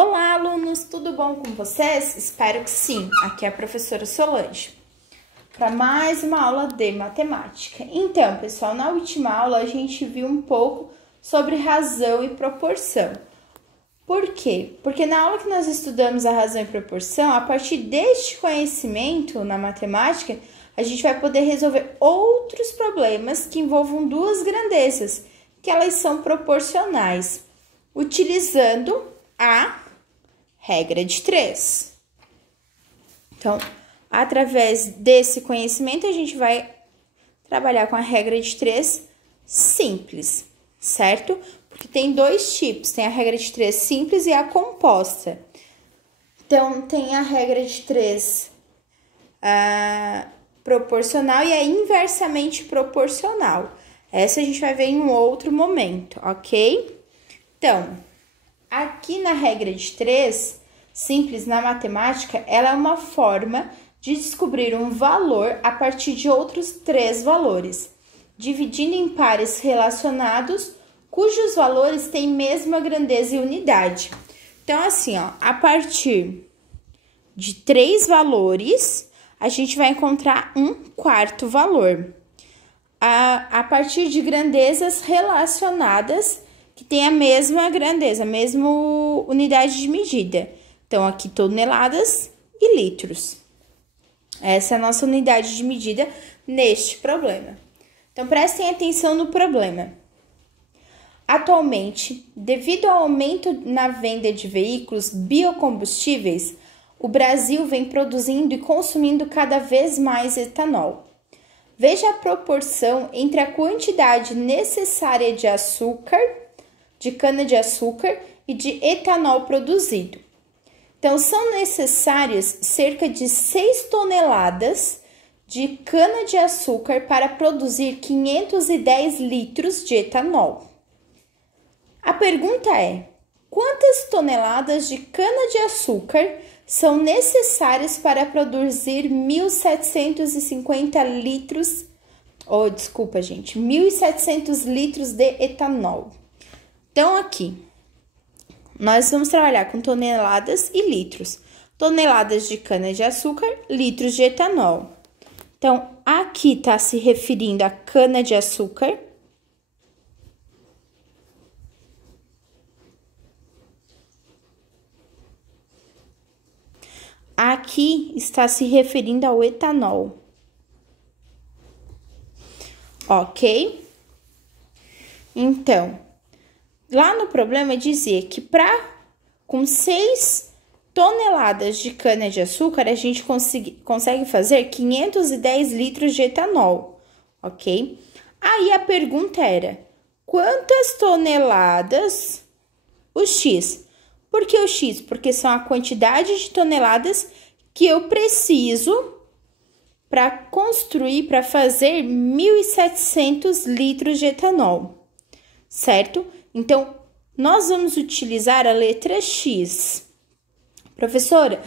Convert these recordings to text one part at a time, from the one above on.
Olá, alunos! Tudo bom com vocês? Espero que sim. Aqui é a professora Solange para mais uma aula de matemática. Então, pessoal, na última aula a gente viu um pouco sobre razão e proporção. Por quê? Porque na aula que nós estudamos a razão e proporção, a partir deste conhecimento na matemática, a gente vai poder resolver outros problemas que envolvam duas grandezas, que elas são proporcionais, utilizando a regra de 3. Então, através desse conhecimento, a gente vai trabalhar com a regra de 3 simples, certo? Porque tem dois tipos, tem a regra de 3 simples e a composta. Então, tem a regra de 3 proporcional e a inversamente proporcional. Essa a gente vai ver em um outro momento, ok? Então, aqui na regra de 3, simples na matemática, ela é uma forma de descobrir um valor a partir de outros 3 valores, dividindo em pares relacionados, cujos valores têm mesma grandeza e unidade. Então, assim, ó, a partir de 3 valores, a gente vai encontrar um quarto valor. A partir de grandezas relacionadas, que tem a mesma grandeza, a mesma unidade de medida. Então, aqui toneladas e litros. Essa é a nossa unidade de medida neste problema. Então, prestem atenção no problema. Atualmente, devido ao aumento na venda de veículos biocombustíveis, o Brasil vem produzindo e consumindo cada vez mais etanol. Veja a proporção entre a quantidade necessária de açúcar, de cana-de-açúcar e de etanol produzido. Então, são necessárias cerca de 6 toneladas de cana-de-açúcar para produzir 510 litros de etanol. A pergunta é: quantas toneladas de cana-de-açúcar são necessárias para produzir 1.750 litros, 1.700 litros de etanol? Então, aqui, nós vamos trabalhar com toneladas e litros. Toneladas de cana-de-açúcar, litros de etanol. Então, aqui está se referindo a cana-de-açúcar. Aqui está se referindo ao etanol. Ok? Então, lá no problema dizia que com 6 toneladas de cana-de-açúcar, a gente consegue fazer 510 litros de etanol, ok? Aí a pergunta era: quantas toneladas o X? Por que o X? Porque são a quantidade de toneladas que eu preciso para construir, para fazer 1.700 litros de etanol, certo? Então, nós vamos utilizar a letra X. Professora,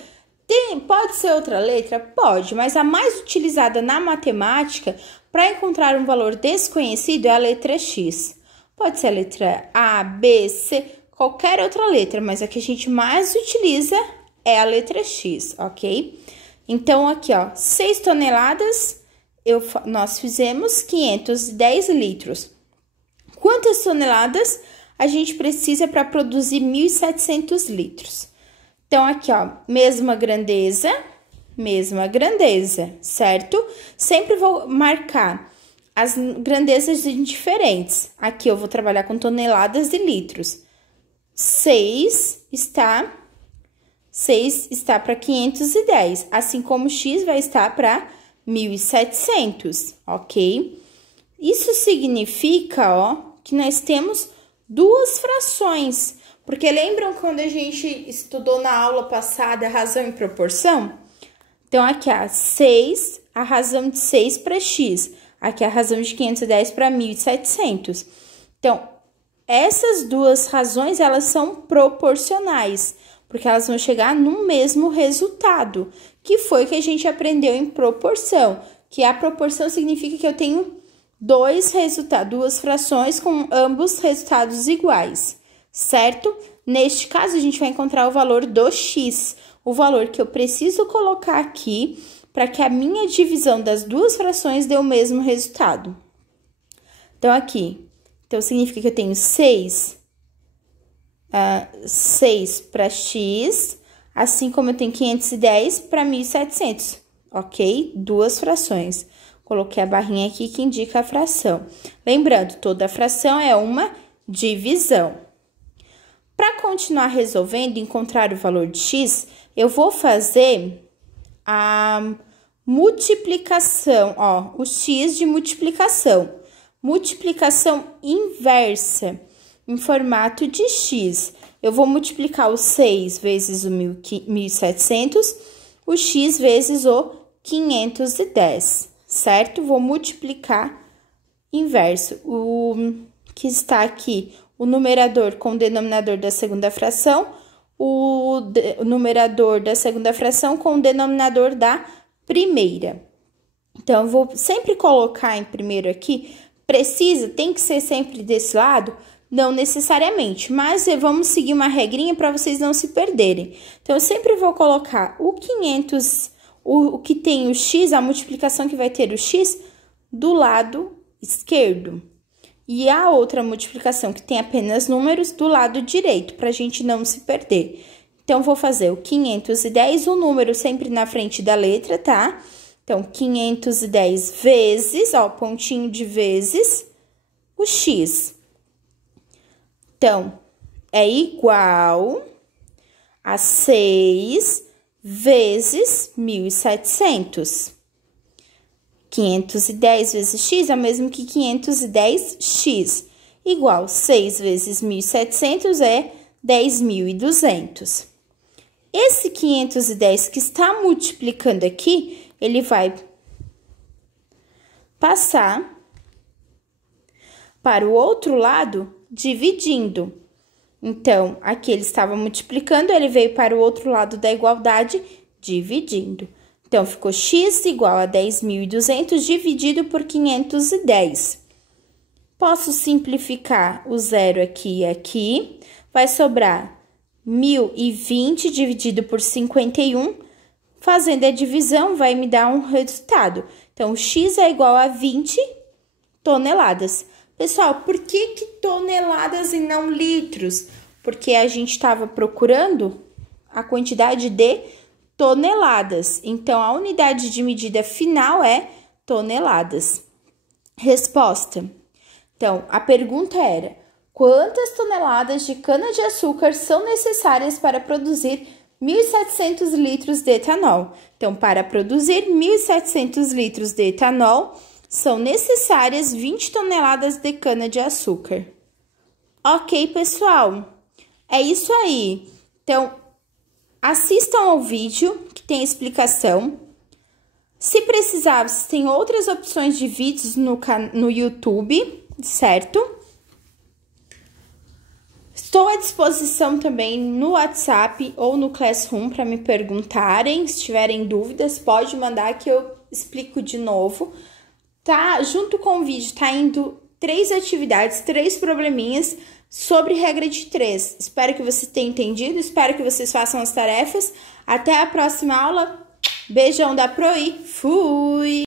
pode ser outra letra? Pode, mas a mais utilizada na matemática para encontrar um valor desconhecido é a letra X. Pode ser a letra A, B, C, qualquer outra letra, mas a que a gente mais utiliza é a letra X, ok? Então, aqui, ó, 6 toneladas, nós fizemos 510 litros. Quantas toneladas a gente precisa para produzir 1.700 litros? Então, aqui, ó, mesma grandeza, certo? Sempre vou marcar as grandezas diferentes. Aqui eu vou trabalhar com toneladas e litros. 6 está para 510, assim como X vai estar para 1.700, ok? Isso significa, ó, que nós temos duas frações, porque lembram quando a gente estudou na aula passada razão e proporção? Então, aqui a 6, a razão de 6 para X, aqui a razão de 510 para 1.700. Então, essas duas razões, elas são proporcionais, porque elas vão chegar no mesmo resultado, que foi que a gente aprendeu em proporção, que a proporção significa que eu tenho duas frações com ambos resultados iguais, certo? Neste caso, a gente vai encontrar o valor do x, o valor que eu preciso colocar aqui para que a minha divisão das duas frações dê o mesmo resultado. Então, aqui, significa que eu tenho 6 para x, assim como eu tenho 510 para 1.700, ok? Duas frações. Coloquei a barrinha aqui que indica a fração. Lembrando, toda fração é uma divisão. Para continuar resolvendo e encontrar o valor de x, eu vou fazer a multiplicação, ó, o x de multiplicação. Multiplicação inversa, em formato de x. Eu vou multiplicar o 6 vezes o 1.700, o x vezes o 510, certo? Vou multiplicar inverso. O que está aqui, o numerador com o denominador da segunda fração, o numerador da segunda fração com o denominador da primeira. Então, eu vou sempre colocar em primeiro aqui, tem que ser sempre desse lado? Não necessariamente, mas vamos seguir uma regrinha para vocês não se perderem. Então, eu sempre vou colocar o 500, o que tem o x, a multiplicação que vai ter o x, do lado esquerdo. E a outra multiplicação, que tem apenas números, do lado direito, para a gente não se perder. Então, vou fazer o 510, o número sempre na frente da letra, tá? Então, 510 vezes, ó, pontinho de vezes, o x. Então, é igual a 6 vezes 1.700. 510 vezes x é o mesmo que 510x. Igual 6 vezes 1.700 é 10.200. Esse 510 que está multiplicando aqui, ele vai passar para o outro lado dividindo. Então, aqui ele estava multiplicando, ele veio para o outro lado da igualdade dividindo. Então, ficou x igual a 10.200 dividido por 510. Posso simplificar o zero aqui e aqui. Vai sobrar 1.020 dividido por 51. Fazendo a divisão, vai me dar um resultado. Então, x é igual a 20 toneladas. Pessoal, por que toneladas e não litros? Porque a gente estava procurando a quantidade de toneladas. Então, a unidade de medida final é toneladas. Resposta. Então, a pergunta era: quantas toneladas de cana-de-açúcar são necessárias para produzir 1.700 litros de etanol? Então, para produzir 1.700 litros de etanol, são necessárias 20 toneladas de cana-de-açúcar. Ok, pessoal? É isso aí. Então, assistam ao vídeo, que tem explicação. Se precisar, vocês têm outras opções de vídeos no YouTube, certo? Estou à disposição também no WhatsApp ou no Classroom para me perguntarem. Se tiverem dúvidas, pode mandar que eu explico de novo. Tá? Junto com o vídeo, tá indo 3 atividades, 3 probleminhas sobre regra de 3. Espero que você tenha entendido, espero que vocês façam as tarefas. Até a próxima aula. Beijão da Proí. Fui!